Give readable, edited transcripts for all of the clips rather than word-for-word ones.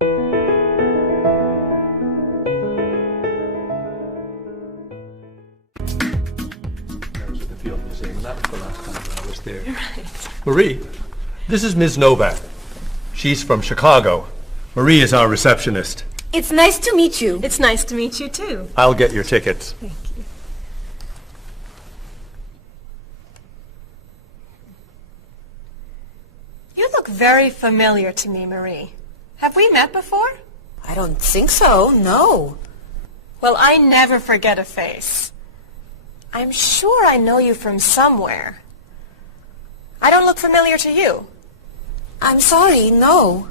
That was the last time I was there. Right. Marie, this is Ms. Novak. She's from Chicago. Marie is our receptionist. It's nice to meet you. It's nice to meet you, too. I'll get your tickets. Thank you. You look very familiar to me, Marie. Have we met before? I don't think so, no. Well, I never forget a face. I'm sure I know you from somewhere. I don't look familiar to you. I'm sorry, no.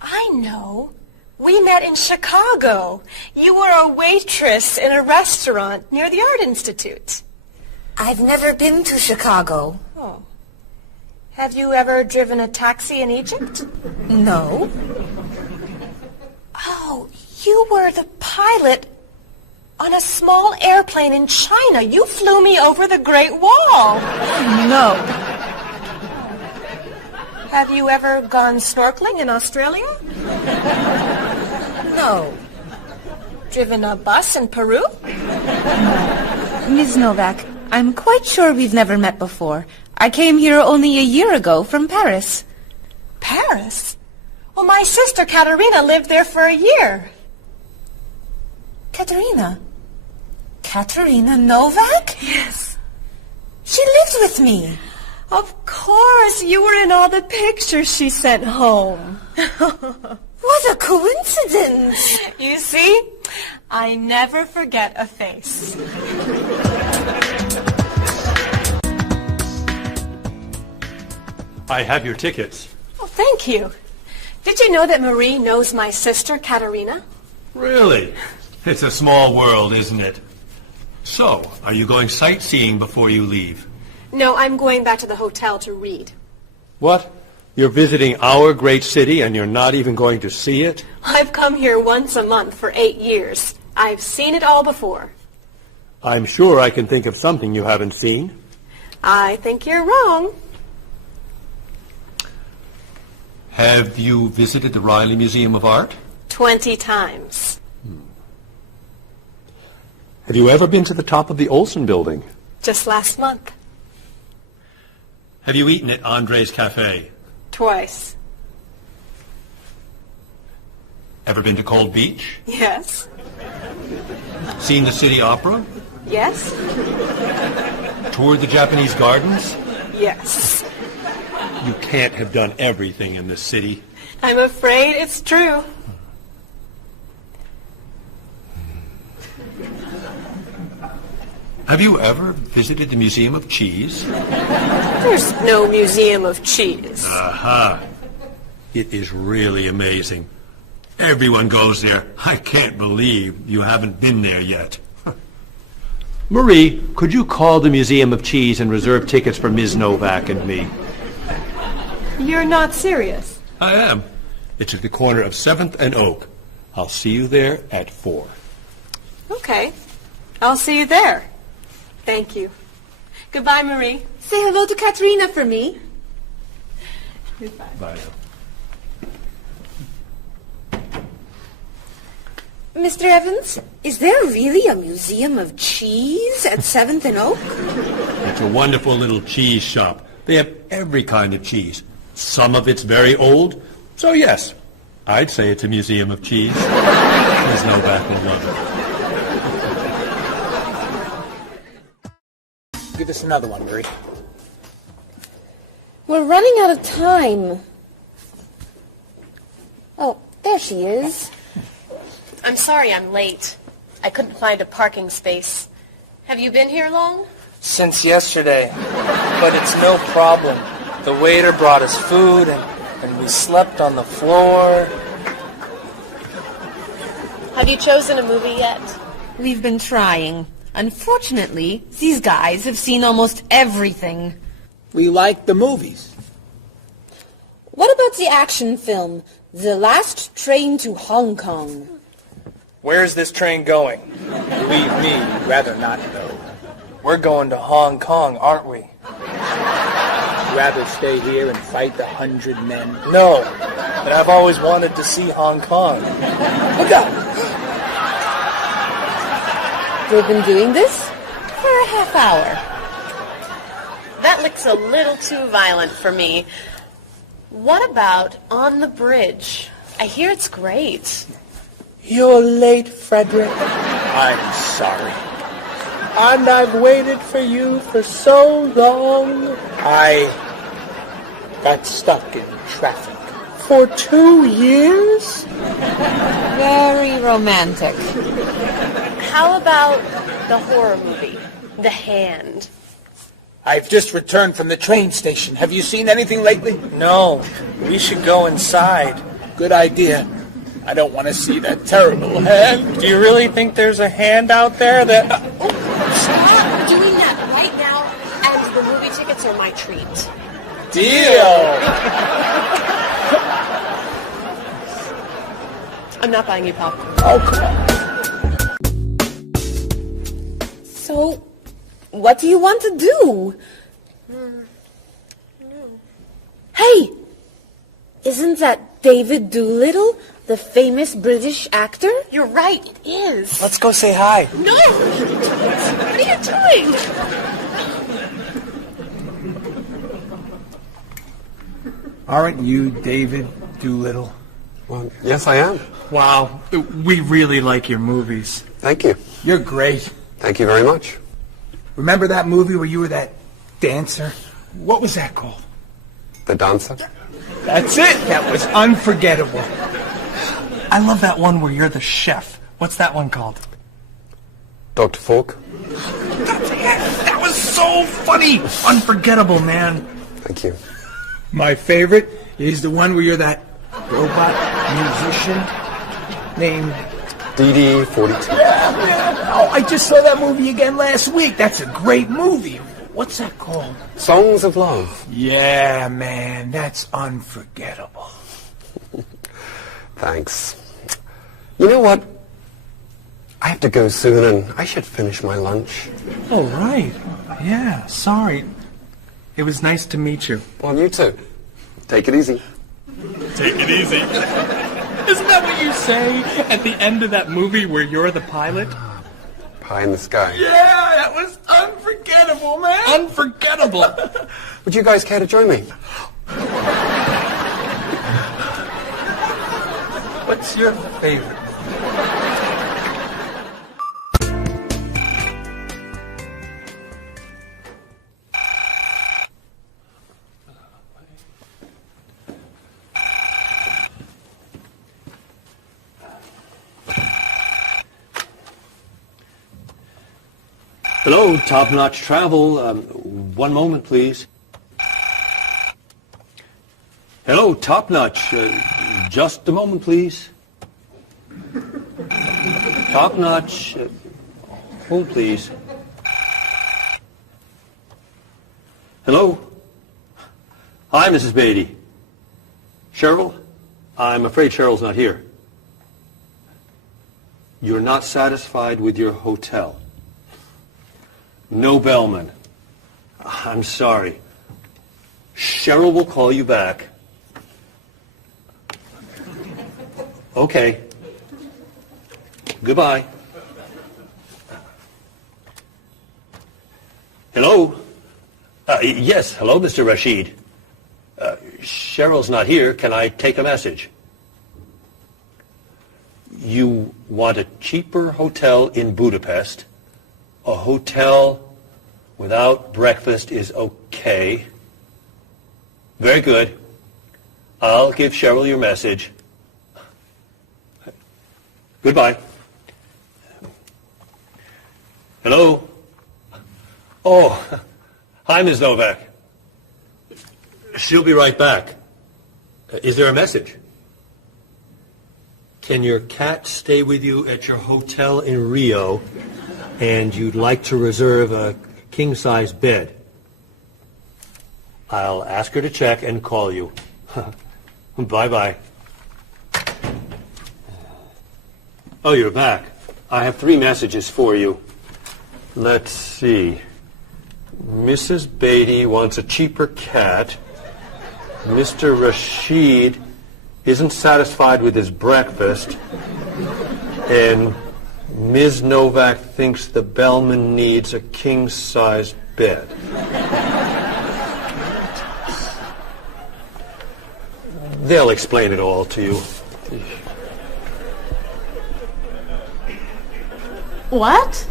I know. We met in Chicago. You were a waitress in a restaurant near the Art Institute. I've never been to Chicago. Oh. Have you ever driven a taxi in Egypt? No. Oh, you were the pilot on a small airplane in China. You flew me over the Great Wall. No. Have you ever gone snorkeling in Australia? No. Driven a bus in Peru? Ms. Novak, I'm quite sure we've never met before. I came here only a year ago from Paris. Paris? Well, my sister Katerina lived there for a year. Katerina? Katerina Novak? Yes. She lived with me. Of course, you were in all the pictures she sent home. What a coincidence. You see, I never forget a face. I have your tickets. Oh, thank you. Did you know that Marie knows my sister Katerina? Really? It's a small world, isn't it? So, are you going sightseeing before you leave? No, I'm going back to the hotel to read. What? You're visiting our great city and you're not even going to see it? I've come here once a month for 8 years. I've seen it all before. I'm sure I can think of something you haven't seen. I think you're wrong. Have you visited the Riley Museum of Art? 20 times. Have you ever been to the top of the Olson Building? Just last month. Have you eaten at Andre's Cafe? Twice. Ever been to Cold Beach? Yes. Seen the City Opera? Yes. Toured the Japanese gardens? Yes. You can't have done everything in this city. I'm afraid it's true. Have you ever visited the Museum of Cheese? There's no museum of cheese. Aha. It is really amazing. Everyone goes there. I can't believe you haven't been there yet. Marie, could you call the Museum of Cheese and reserve tickets for Ms. Novak and me? You're not serious. I am. It's at the corner of 7th and Oak. I'll see you there at 4. Okay. I'll see you there. Thank you. Goodbye, Marie. Say hello to Katerina for me. Goodbye. Bye. Mr. Evans, is there really a museum of cheese at 7th and Oak? It's a wonderful little cheese shop. They have every kind of cheese. Some of it's very old. So yes, I'd say it's a museum of cheese. Ms. Novak will love it. Give us another one, Marie. We're running out of time. Oh, there she is. I'm sorry I'm late. I couldn't find a parking space. Have you been here long? Since yesterday. But it's no problem. The waiter brought us food, and we slept on the floor. Have you chosen a movie yet? We've been trying. Unfortunately, these guys have seen almost everything. We like the movies. What about the action film, The Last Train to Hong Kong? Where's this train going? Believe me, we'd rather not know. We're going to Hong Kong, aren't we? rather stay here and fight the 100 men? No, but I've always wanted to see Hong Kong. Look out! We've been doing this for a half hour. That looks a little too violent for me. What about On the Bridge? I hear it's great. You're late, Frederick. I'm sorry. And I've waited for you for so long. I got stuck in traffic. For 2 years? Very romantic. How about the horror movie, The Hand? I've just returned from the train station. Have you seen anything lately? No, we should go inside. Good idea. I don't want to see that terrible hand. Do you really think there's a hand out there that... Stop doing that right now, and the movie tickets are my treat. Deal! I'm not buying you popcorn. Oh, come on. So, what do you want to do? Hey! Isn't that David Doolittle, the famous British actor? You're right, it is. Let's go say hi. No! What are you doing? Aren't you David Doolittle? Well, yes, I am. Wow, we really like your movies. Thank you. You're great. Thank you very much. Remember that movie where you were that dancer? What was that called? The dancer? That's it. That was unforgettable. I love that one where you're the chef. What's that one called? Dr. Falk? That was so funny. Unforgettable, man. Thank you. My favorite is the one where you're that robot musician named... DD-42. Oh, I just saw that movie again last week. That's a great movie. What's that called? Songs of Love. Yeah, man, that's unforgettable. Thanks. You know what? I have to go soon and I should finish my lunch. Oh, right. Yeah, sorry. It was nice to meet you. Well, you too. Take it easy. Take it easy. Isn't that what you say at the end of that movie where you're the pilot? Pie in the sky. Yeah, that was unforgettable, man. Unforgettable. Would you guys care to join me? What's your favorite? Hello, Top Notch Travel. One moment, please. Hello, Top Notch. Just a moment, please. Top Notch. Hold, please. Hello? Hi, Mrs. Beatty. Cheryl? I'm afraid Cheryl's not here. You're not satisfied with your hotel? No bellman. I'm sorry. Cheryl will call you back. Okay. Goodbye. Hello? Yes, hello, Mr. Rashid. Cheryl's not here. Can I take a message? You want a cheaper hotel in Budapest? A hotel without breakfast is okay. Very good. I'll give Cheryl your message. Goodbye. Hello? Oh, hi, Ms. Novak. She'll be right back. Is there a message? Can your cat stay with you at your hotel in Rio, and you'd like to reserve a king-size bed? I'll ask her to check and call you. Bye-bye. Oh, you're back. I have 3 messages for you. Let's see. Mrs. Beatty wants a cheaper cat. Mr. Rashid isn't satisfied with his breakfast. And Ms. Novak thinks the bellman needs a king-size bed. They'll explain it all to you. What?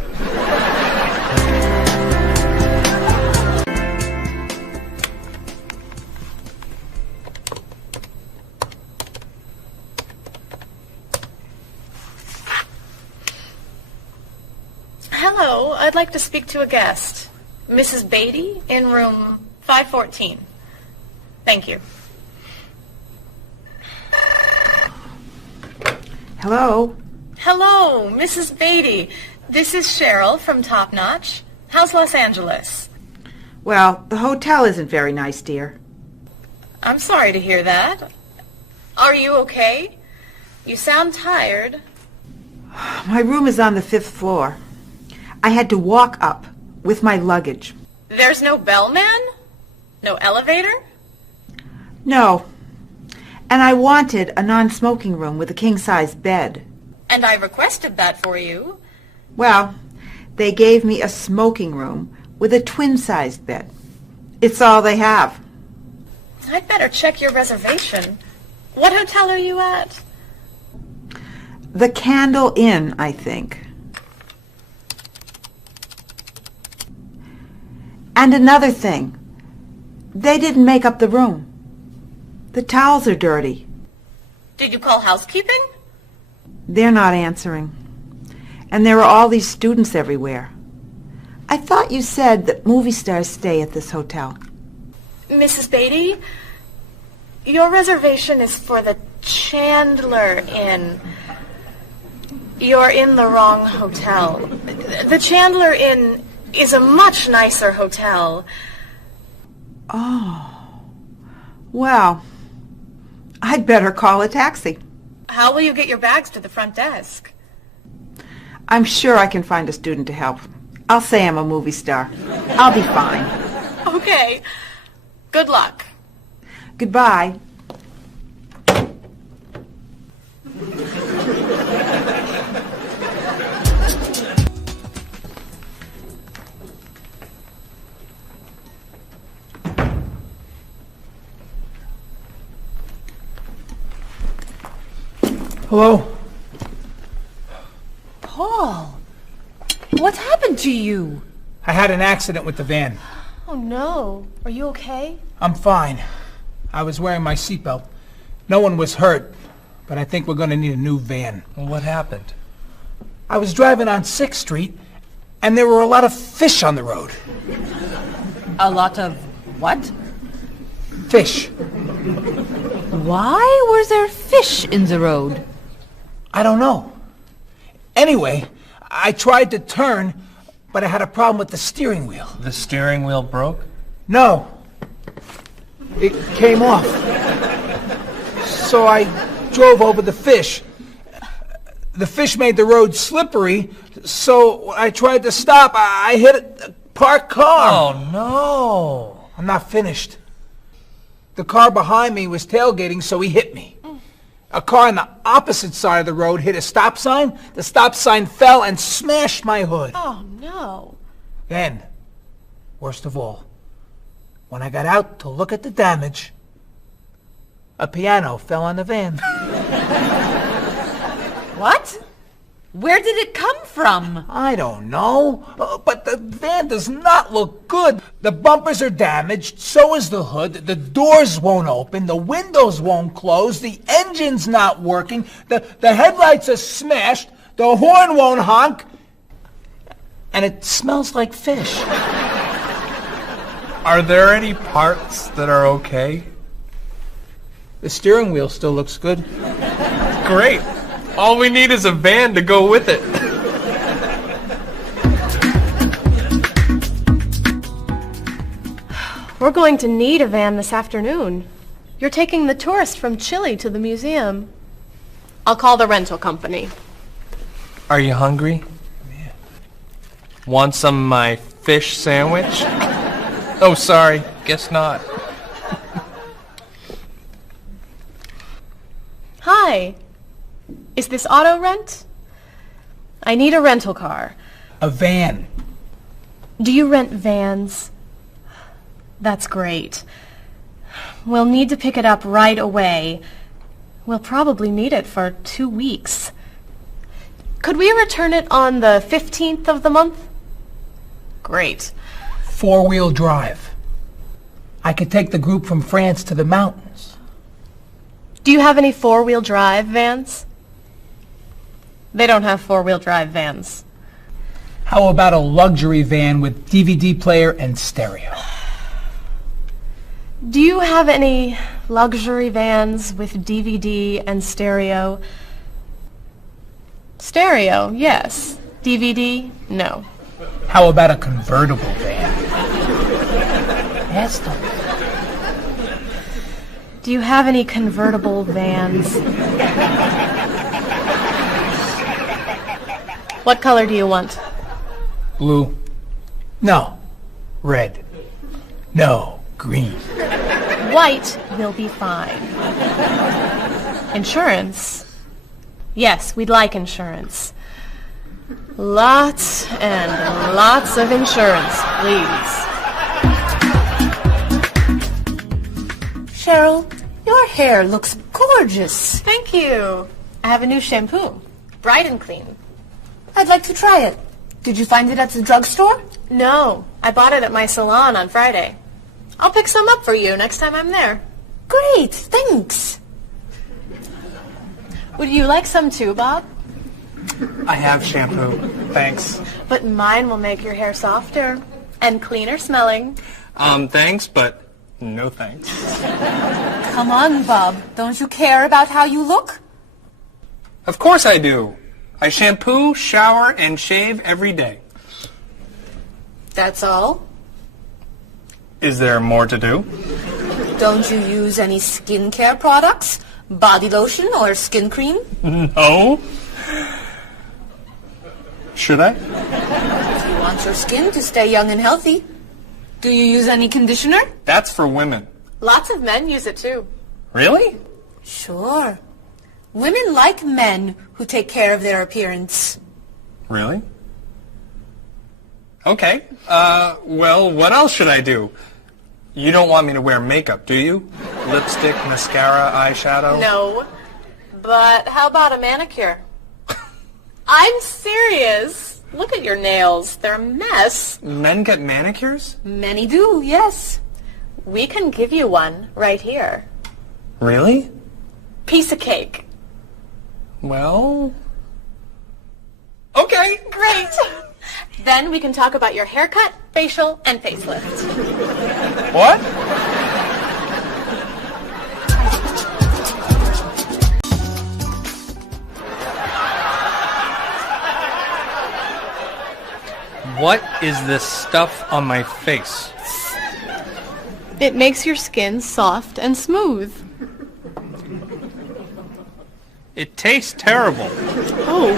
Hello, I'd like to speak to a guest. Mrs. Beatty in room 514. Thank you. Hello? Hello, Mrs. Beatty. This is Cheryl from Top Notch. How's Los Angeles? Well, the hotel isn't very nice, dear. I'm sorry to hear that. Are you okay? You sound tired. My room is on the 5th floor. I had to walk up with my luggage. There's no bellman? No elevator? No. And I wanted a non-smoking room with a king-size bed. And I requested that for you. Well, they gave me a smoking room with a twin-sized bed. It's all they have. I'd better check your reservation. What hotel are you at? The Candle Inn, I think. And another thing. They didn't make up the room. The towels are dirty. Did you call housekeeping? They're not answering. And there are all these students everywhere. I thought you said that movie stars stay at this hotel. Mrs. Beatty, your reservation is for the Chandler Inn. You're in the wrong hotel. The Chandler Inn is a much nicer hotel. Oh. Well, I'd better call a taxi. How will you get your bags to the front desk? I'm sure I can find a student to help. I'll say I'm a movie star. I'll be fine. Okay. Good luck. Goodbye. Hello? Paul, what happened to you? I had an accident with the van. Oh, no. Are you okay? I'm fine. I was wearing my seatbelt. No one was hurt, but I think we're going to need a new van. What happened? I was driving on 6th Street, and there were a lot of fish on the road. A lot of what? Fish. Why was there fish in the road? I don't know. Anyway, I tried to turn, but I had a problem with the steering wheel. The steering wheel broke? No. It came off. So I drove over the fish. The fish made the road slippery, so I tried to stop. I hit a parked car. Oh, no. I'm not finished. The car behind me was tailgating, so he hit me. A car on the opposite side of the road hit a stop sign. The stop sign fell and smashed my hood. Oh, no. Then, worst of all, when I got out to look at the damage, a piano fell on the van. What? Where did it come from? I don't know, but the van does not look good. The bumpers are damaged, so is the hood, the doors won't open, the windows won't close, the engine's not working, the headlights are smashed, the horn won't honk, and it smells like fish. Are there any parts that are okay? The steering wheel still looks good. Great. All we need is a van to go with it. We're going to need a van this afternoon. You're taking the tourist from Chile to the museum. I'll call the rental company. Are you hungry? Yeah. Want some of my fish sandwich? Oh, sorry. Guess not. Hi. Is this auto rent? I need a rental car. A van. Do you rent vans? That's great. We'll need to pick it up right away. We'll probably need it for 2 weeks. Could we return it on the 15th of the month? Great. 4-wheel drive. I could take the group from France to the mountains. Do you have any 4-wheel drive vans? They don't have 4-wheel drive vans. How about a luxury van with DVD player and stereo? Do you have any luxury vans with DVD and stereo? Stereo, yes. DVD, no. How about a convertible van? Yes, Do you have any convertible vans? What color do you want? blue. No, red. No, green. White will be fine. Insurance? Yes, we'd like insurance. Lots and lots of insurance, please. Cheryl, your hair looks gorgeous. Thank you. I have a new shampoo. Bright and clean. I'd like to try it. Did you find it at the drugstore? No, I bought it at my salon on Friday. I'll pick some up for you next time I'm there. Great, thanks. Would you like some too, Bob? I have shampoo. Thanks. But mine will make your hair softer and cleaner smelling. Thanks, but no thanks. Come on, Bob. Don't you care about how you look? Of course I do. I shampoo, shower, and shave every day. That's all? Is there more to do? Don't you use any skincare products? Body lotion or skin cream? No. Should I? If you want your skin to stay young and healthy. Do you use any conditioner? That's for women. Lots of men use it too. Really? Sure. Women like men who take care of their appearance. Really? Okay. Well, what else should I do? You don't want me to wear makeup, do you? Lipstick, mascara, eyeshadow? No. But how about a manicure? I'm serious. Look at your nails. They're a mess. Men get manicures? Many do, yes. We can give you one right here. Really? Piece of cake. Well... Okay. Great. Then we can talk about your haircut, facial, and facelift. What? What is this stuff on my face? It makes your skin soft and smooth. It tastes terrible. Oh.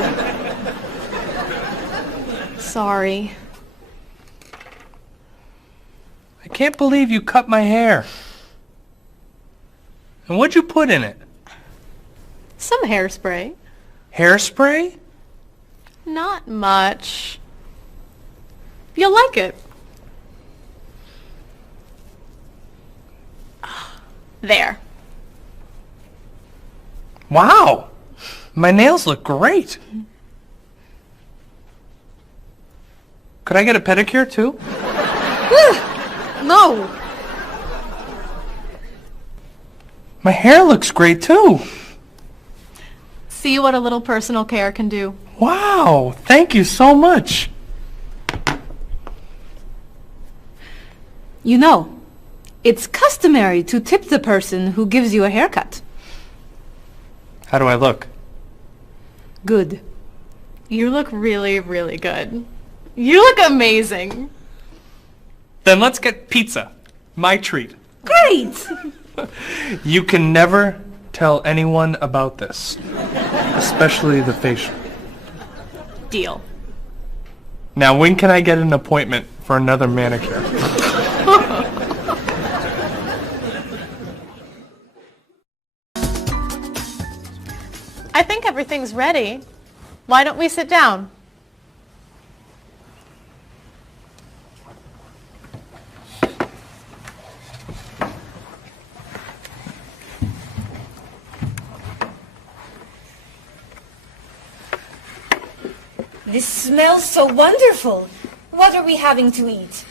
Sorry. I can't believe you cut my hair. And what'd you put in it? Some hairspray. Hairspray? Not much. You'll like it. There. Wow! My nails look great. Could I get a pedicure too? No. My hair looks great too. See what a little personal care can do. Wow! Thank you so much. You know, it's customary to tip the person who gives you a haircut. How do I look? Good. You look really, really good. You look amazing. Then let's get pizza. My treat. Great! You can never tell anyone about this. Especially the facial. Deal. Now, when can I get an appointment for another manicure? I think everything's ready. Why don't we sit down? This smells so wonderful. What are we having to eat?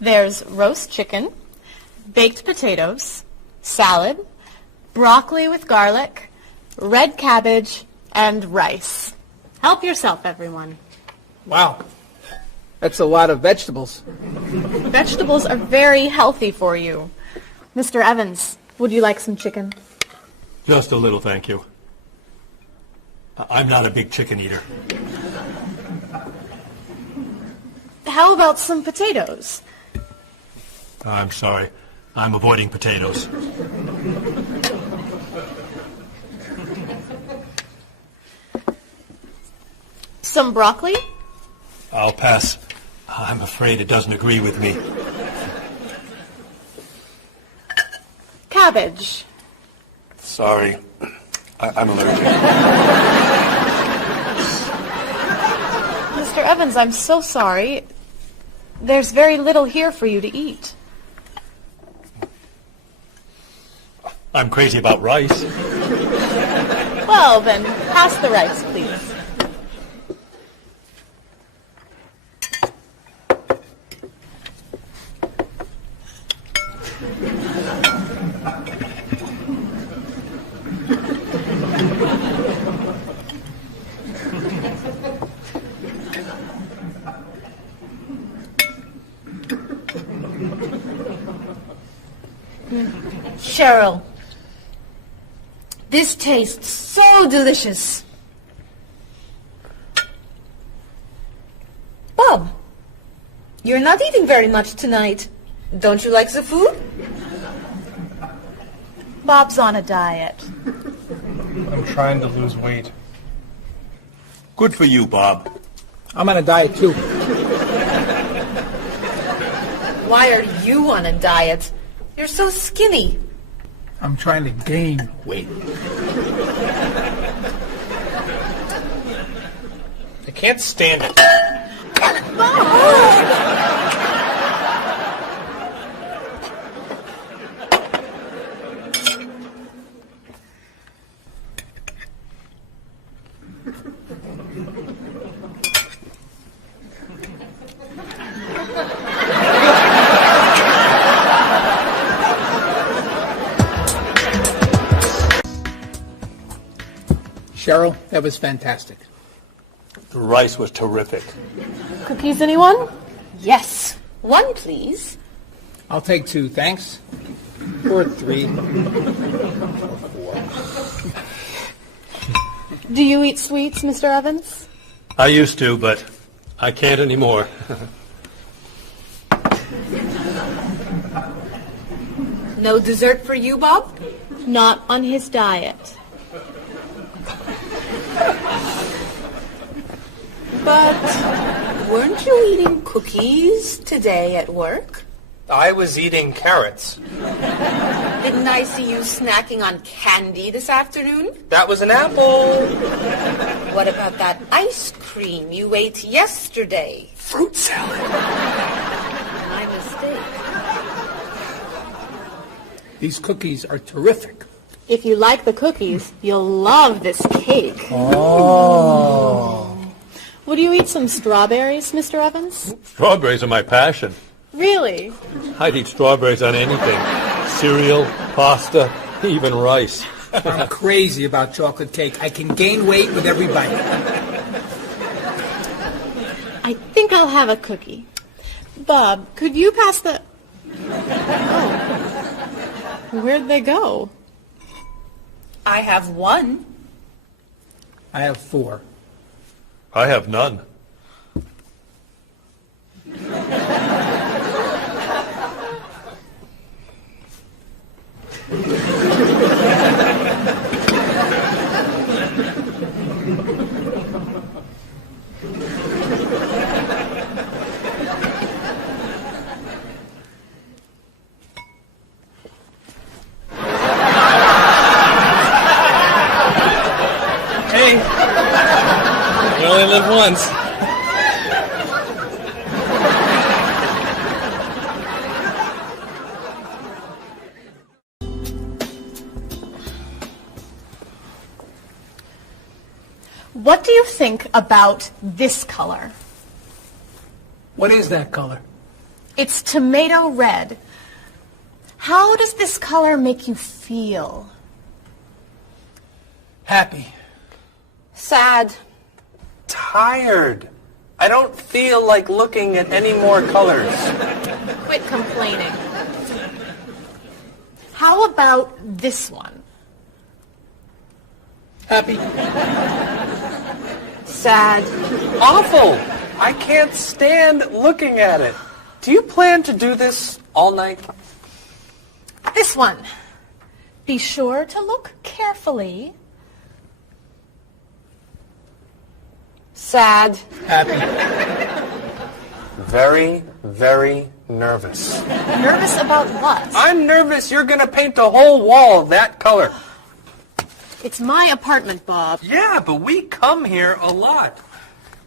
There's roast chicken, baked potatoes, salad, broccoli with garlic, red cabbage, and rice. Help yourself, everyone. Wow. That's a lot of vegetables. Vegetables are very healthy for you. Mr. Evans, would you like some chicken? Just a little, thank you. I'm not a big chicken eater. How about some potatoes? I'm sorry. I'm avoiding potatoes. Some broccoli? I'll pass. I'm afraid it doesn't agree with me. Cabbage? Sorry. I'm allergic. Mr. Evans, I'm so sorry. There's very little here for you to eat. I'm crazy about rice. Well, then, pass the rice, please. Cheryl, this tastes so delicious. Bob, you're not eating very much tonight. Don't you like the food? Bob's on a diet. I'm trying to lose weight. Good for you, Bob. I'm on a diet too. Why are you on a diet? You're so skinny. I'm trying to gain weight. I can't stand it. Cheryl, that was fantastic. The rice was terrific. Cookies, anyone? Yes. One, please. I'll take 2, thanks. Or 3. Do you eat sweets, Mr. Evans? I used to, but I can't anymore. No dessert for you, Bob? Not on his diet. But weren't you eating cookies today at work? I was eating carrots. Didn't I see you snacking on candy this afternoon? That was an apple. What about that ice cream you ate yesterday? Fruit salad. My mistake. These cookies are terrific. If you like the cookies, you'll love this cake. Oh. Would you eat some strawberries, Mr. Evans? Strawberries are my passion. Really? I'd eat strawberries on anything. Cereal, pasta, even rice. I'm crazy about chocolate cake. I can gain weight with every bite. I think I'll have a cookie. Bob, could you pass the... Oh. Where'd they go? I have 1. I have 4. I have none. me. We only live once. What do you think about this color? What is that color? It's tomato red. How does this color make you feel? Happy. Sad. Tired. I don't feel like looking at any more colors. Quit complaining. How about this one? Happy. Sad. Awful. I can't stand looking at it. Do you plan to do this all night? This one. Be sure to look carefully. Sad. Happy. Very, very nervous. Nervous about what? I'm nervous you're going to paint the whole wall that color. It's my apartment, Bob. Yeah, but we come here a lot.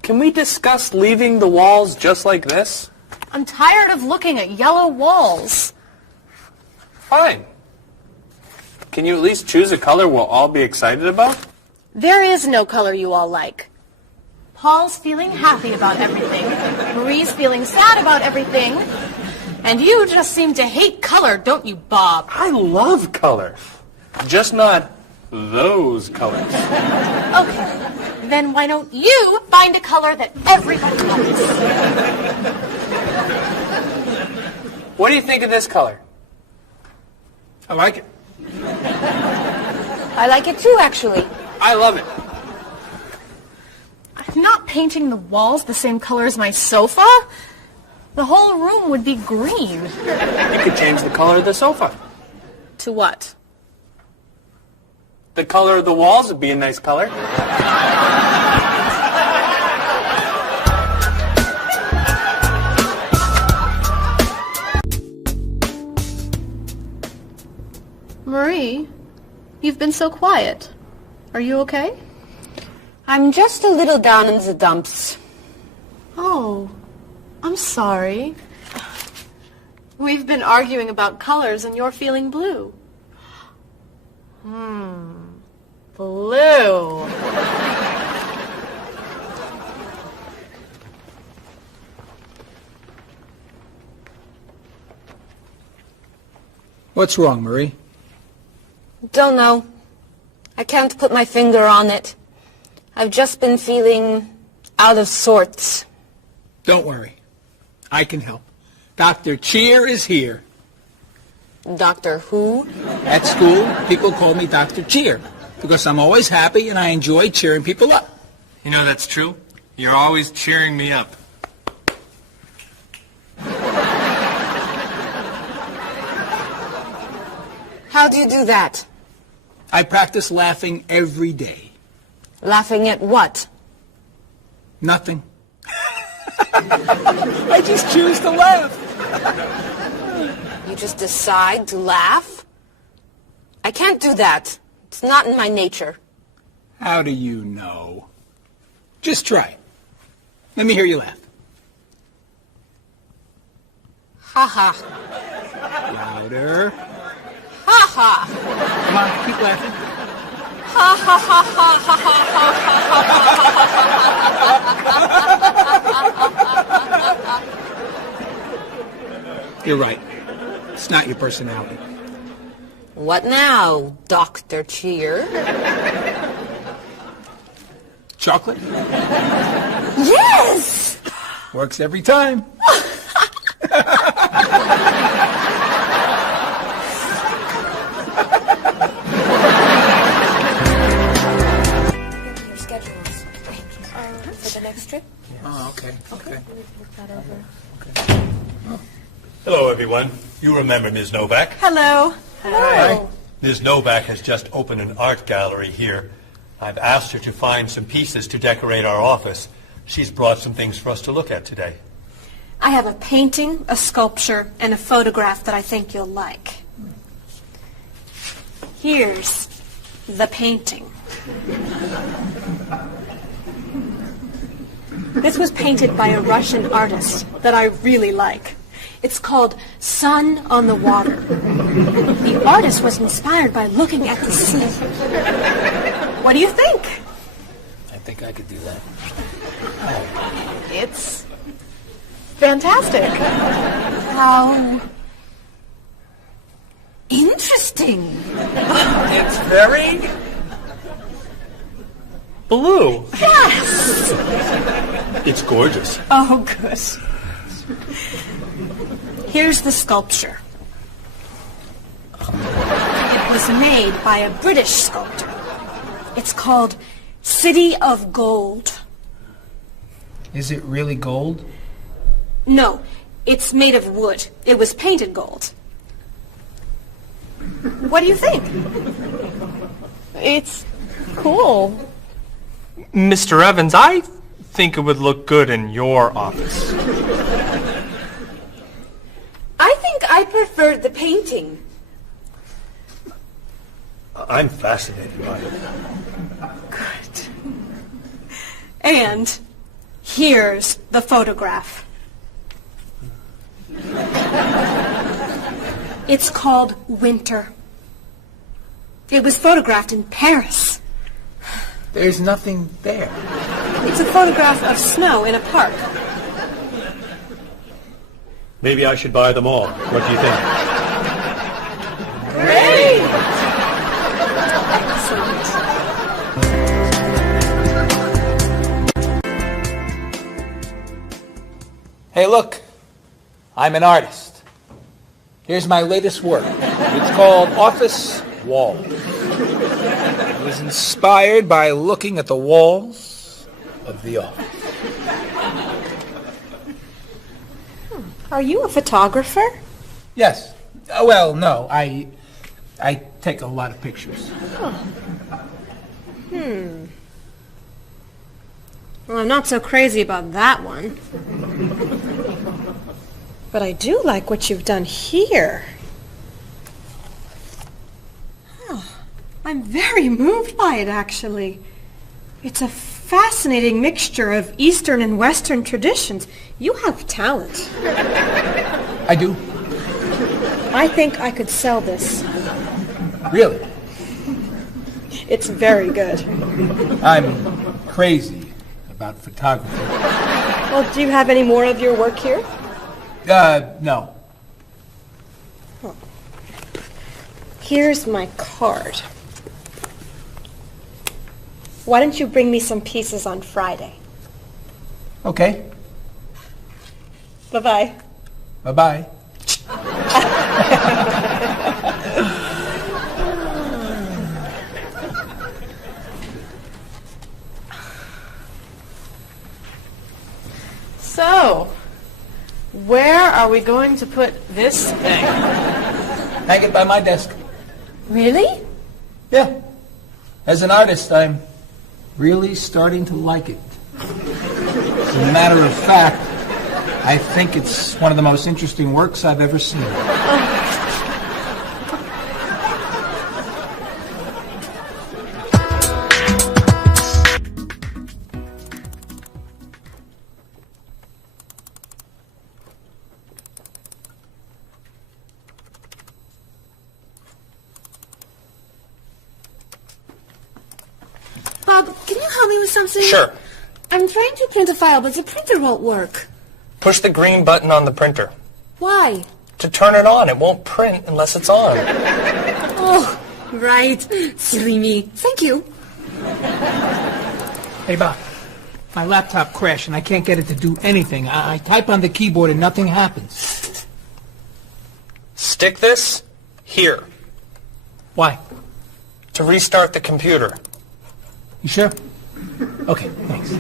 Can we discuss leaving the walls just like this? I'm tired of looking at yellow walls. Fine. Can you at least choose a color we'll all be excited about? There is no color you all like. Paul's feeling happy about everything. Marie's feeling sad about everything. And you just seem to hate color, don't you, Bob? I love color. Just not those colors. Okay. Then why don't you find a color that everybody likes? What do you think of this color? I like it. I like it too, actually. I love it. I'm not painting the walls the same color as my sofa. The whole room would be green. You could change the color of the sofa. To what? The color of the walls would be a nice color. Marie, you've been so quiet. Are you okay? I'm just a little down in the dumps. Oh, I'm sorry. We've been arguing about colors and you're feeling blue. Blue. What's wrong, Marie? Don't know. I can't put my finger on it. I've just been feeling out of sorts. Don't worry. I can help. Dr. Cheer is here. Doctor who? At school, people call me Dr. Cheer because I'm always happy and I enjoy cheering people up. You know that's true. You're always cheering me up. How do you do that? I practice laughing every day. Laughing at what? Nothing. I just choose to laugh. You just decide to laugh? I can't do that. It's not in my nature. How do you know? Just try. Let me hear you laugh. Ha ha. Louder. Ha ha. Come on, keep laughing. Ha ha ha ha ha ha. You're right. It's not your personality. What now, Dr. Cheer? Chocolate? Yes! Works every time. Your schedules. For the next trip? Oh, okay. Okay. Hello, everyone. You remember Ms. Novak? Hello. Hello. Ms. Novak has just opened an art gallery here. I've asked her to find some pieces to decorate our office. She's brought some things for us to look at today. I have a painting, a sculpture, and a photograph that I think you'll like. Here's the painting. This was painted by a Russian artist that I really like. It's called Sun on the Water. The artist was inspired by looking at the sea. What do you think? I think I could do that. It's fantastic. How interesting. It's very blue. Yes! It's gorgeous. Oh, good. Here's the sculpture. It was made by a British sculptor. It's called City of Gold. Is it really gold? No, it's made of wood. It was painted gold. What do you think? It's cool. Mr. Evans, I think it would look good in your office. I think I preferred the painting. I'm fascinated by it. Good. And here's the photograph. It's called Winter. It was photographed in Paris. There's nothing there. It's a photograph of snow in a park. Maybe I should buy them all. What do you think? Great! Hey, look. I'm an artist. Here's my latest work. It's called Office Wall. It was inspired by looking at the walls of the office. Are you a photographer? Yes. Well, no. I take a lot of pictures. Well, I'm not so crazy about that one. But I do like what you've done here. Oh, I'm very moved by it, actually. It's a fascinating mixture of Eastern and Western traditions. You have talent. I do. I think I could sell this. Really. It's very good. I'm crazy about photography. Well, do you have any more of your work here? No. Here's my card. Why don't you bring me some pieces on Friday? Okay. Bye-bye. Bye-bye. So, where are we going to put this thing? Hang it by my desk. Really? Yeah. As an artist, I'm really starting to like it. As a matter of fact, I think it's one of the most interesting works I've ever seen. Bob, can you help me with something? Sure. I'm trying to print a file, but the printer won't work. Push the green button on the printer. Why? To turn it on, it won't print unless it's on. Oh, right. Silly me. Thank you. Hey, Bob. My laptop crashed and I can't get it to do anything. I type on the keyboard and nothing happens. Stick this here Why? to restart the computer. You sure? Okay, thanks.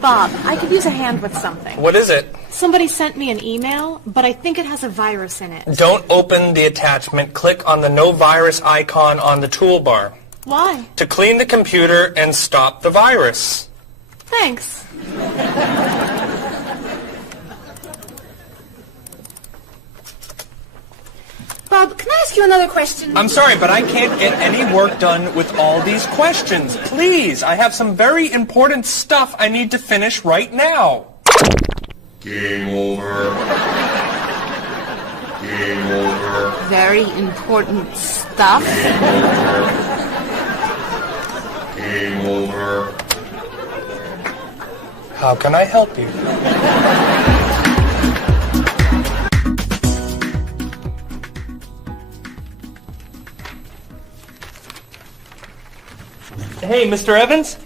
Bob, I could use a hand with something. What is it? Somebody sent me an email, but I think it has a virus in it. Don't open the attachment. Click on the no virus icon on the toolbar Why? to clean the computer and stop the virus. Thanks. Bob, can I ask you another question? I'm sorry, but I can't get any work done with all these questions. Please, I have some very important stuff I need to finish right now. Game over. Game over. Very important stuff. Game over. How can I help you? Hey, Mr. Evans?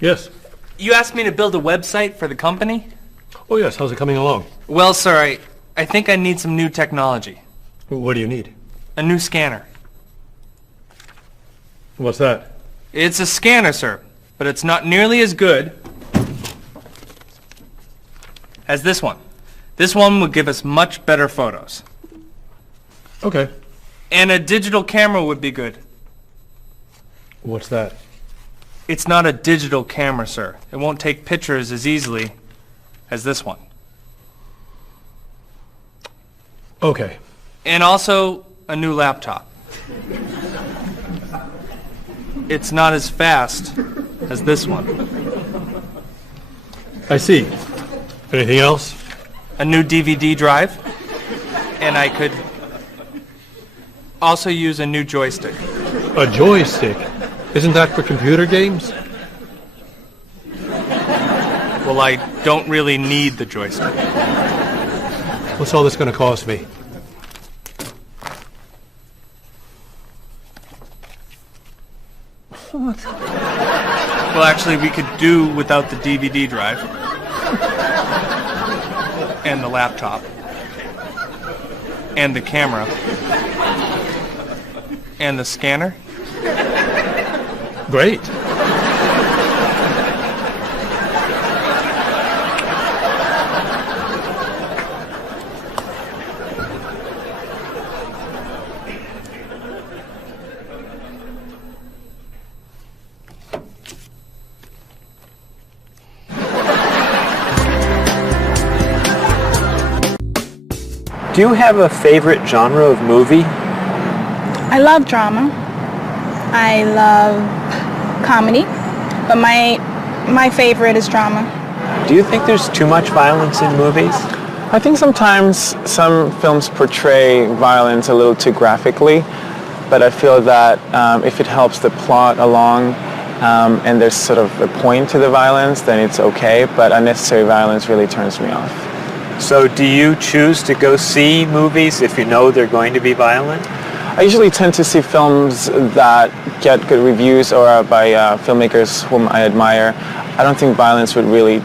Yes. You asked me to build a website for the company? Oh, yes. How's it coming along? Well, sir, I think I need some new technology. What do you need? A new scanner. What's that? It's a scanner, sir, but it's not nearly as good as this one. This one would give us much better photos. Okay. And a digital camera would be good. What's that? It's not a digital camera, sir. It won't take pictures as easily as this one. Okay. And also a new laptop. It's not as fast as this one. I see. Anything else? A new DVD drive. And I could also use a new joystick. A joystick? Isn't that for computer games? Well, I don't really need the joystick. What's all this going to cost me? Well, actually, we could do without the DVD drive. And the laptop. And the camera. And the scanner. Great. Do you have a favorite genre of movie? I love drama. I love comedy, but my favorite is drama. Do you think there's too much violence in movies? I think sometimes some films portray violence a little too graphically, but I feel that if it helps the plot along and there's sort of a point to the violence, then it's okay, but unnecessary violence really turns me off. So do you choose to go see movies if you know they're going to be violent? I usually tend to see films that get good reviews or are by filmmakers whom I admire. I don't think violence would really,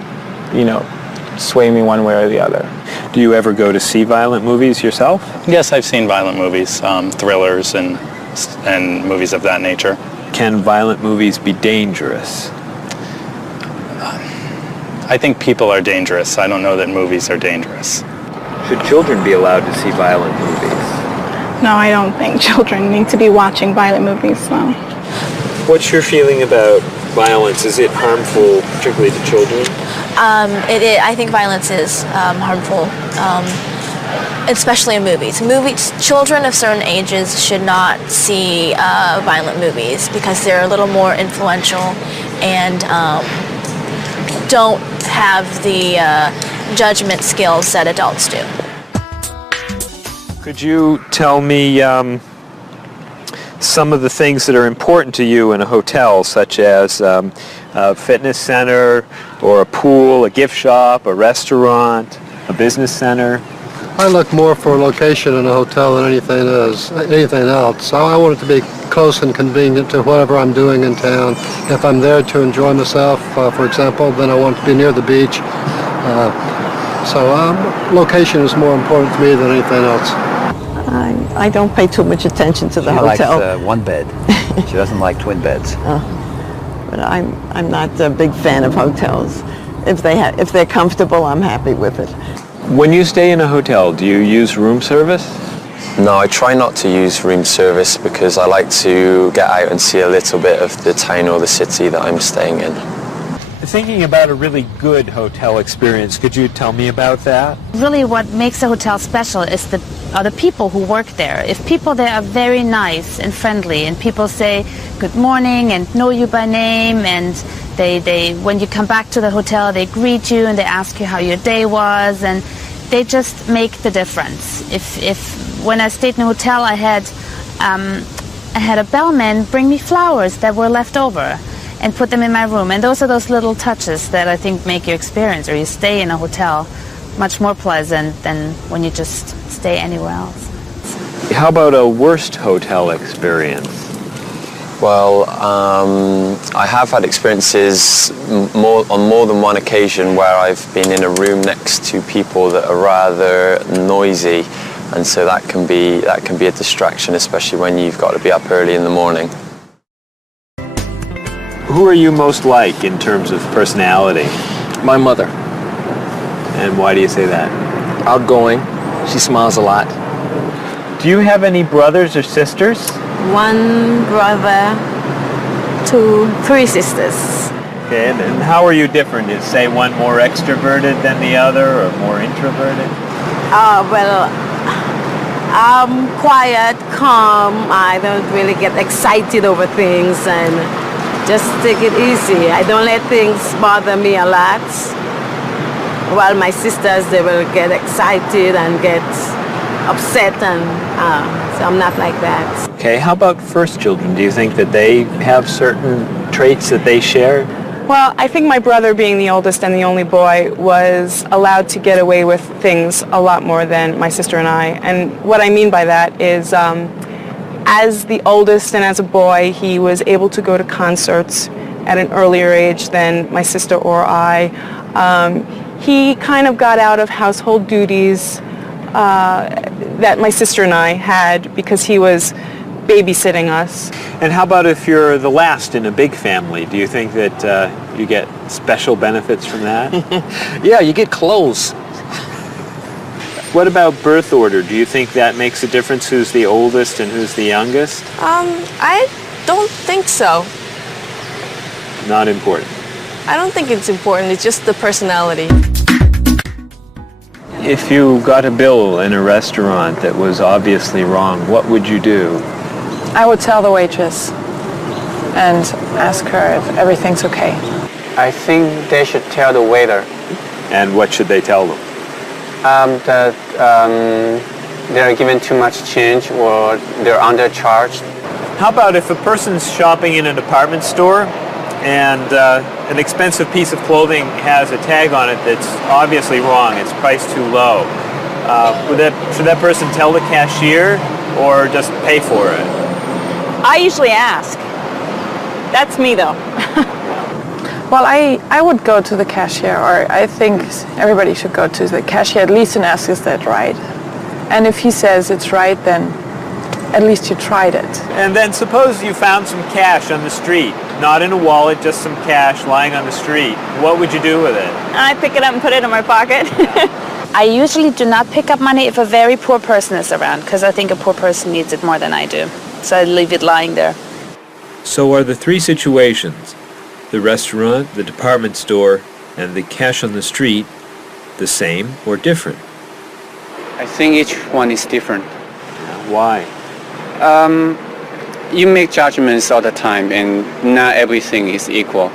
sway me one way or the other. Do you ever go to see violent movies yourself? Yes, I've seen violent movies, thrillers and movies of that nature. Can violent movies be dangerous? I think people are dangerous. I don't know that movies are dangerous. Should children be allowed to see violent movies? No, I don't think children need to be watching violent movies, no. What's your feeling about violence? Is it harmful, particularly to children? I think violence is harmful, especially in movies. Children of certain ages should not see violent movies because they're a little more influential and don't have the judgment skills that adults do. Could you tell me some of the things that are important to you in a hotel, such as a fitness center, or a pool, a gift shop, a restaurant, a business center? I look more for a location in a hotel than anything else. So I want it to be close and convenient to whatever I'm doing in town. If I'm there to enjoy myself, for example, then I want to be near the beach. So location is more important to me than anything else. I don't pay too much attention to the hotel. She likes one bed. She doesn't like twin beds. But I'm not a big fan of hotels. If they're comfortable, I'm happy with it. When you stay in a hotel, do you use room service? No, I try not to use room service because I like to get out and see a little bit of the town or the city that I'm staying in. Thinking about a really good hotel experience, could you tell me about that? Really what makes a hotel special is the are the people who work there. If people there are very nice and friendly, and people say good morning and know you by name, and they when you come back to the hotel, they greet you and they ask you how your day was, and they just make the difference. If when I stayed in a hotel, I had a bellman bring me flowers that were left over and put them in my room, and those are those little touches that I think make your experience, or you stay in a hotel, much more pleasant than when you just stay anywhere else. How about a worst hotel experience? Well, I have had experiences on more than one occasion where I've been in a room next to people that are rather noisy, and so that can be a distraction, especially when you've got to be up early in the morning. Who are you most like in terms of personality? My mother. And why do you say that? Outgoing. She smiles a lot. Do you have any brothers or sisters? One brother, three sisters. Okay, and how are you different? Is, say, one more extroverted than the other, or more introverted? Well, I'm quiet, calm. I don't really get excited over things and just take it easy. I don't let things bother me a lot. While my sisters, they will get excited and get upset, and so I'm not like that. Okay, how about first children? Do you think that they have certain traits that they share? Well, I think my brother, being the oldest and the only boy, was allowed to get away with things a lot more than my sister and I. And what I mean by that is, as the oldest and as a boy, he was able to go to concerts at an earlier age than my sister or I. He kind of got out of household duties that my sister and I had because he was babysitting us. And how about if you're the last in a big family? Do you think that you get special benefits from that? Yeah, you get clothes. What about birth order? Do you think that makes a difference who's the oldest and who's the youngest? I don't think so. Not important. I don't think it's important. It's just the personality. If you got a bill in a restaurant that was obviously wrong, what would you do? I would tell the waitress and ask her if everything's okay. I think they should tell the waiter. And what should they tell them? That they're given too much change or they're undercharged. How about if a person's shopping in a department store and an expensive piece of clothing has a tag on it that's obviously wrong, it's priced too low. Should that person tell the cashier or just pay for it? I usually ask. That's me, though. Well, I would go to the cashier, or I think everybody should go to the cashier at least and ask, is that right? And if he says it's right, then at least you tried it. And then suppose you found some cash on the street, not in a wallet, just some cash lying on the street. What would you do with it? I pick it up and put it in my pocket. I usually do not pick up money if a very poor person is around, because I think a poor person needs it more than I do. So I leave it lying there. So are the three situations, the restaurant, the department store, and the cash on the street, the same or different? I think each one is different. Why? You make judgments all the time, and not everything is equal.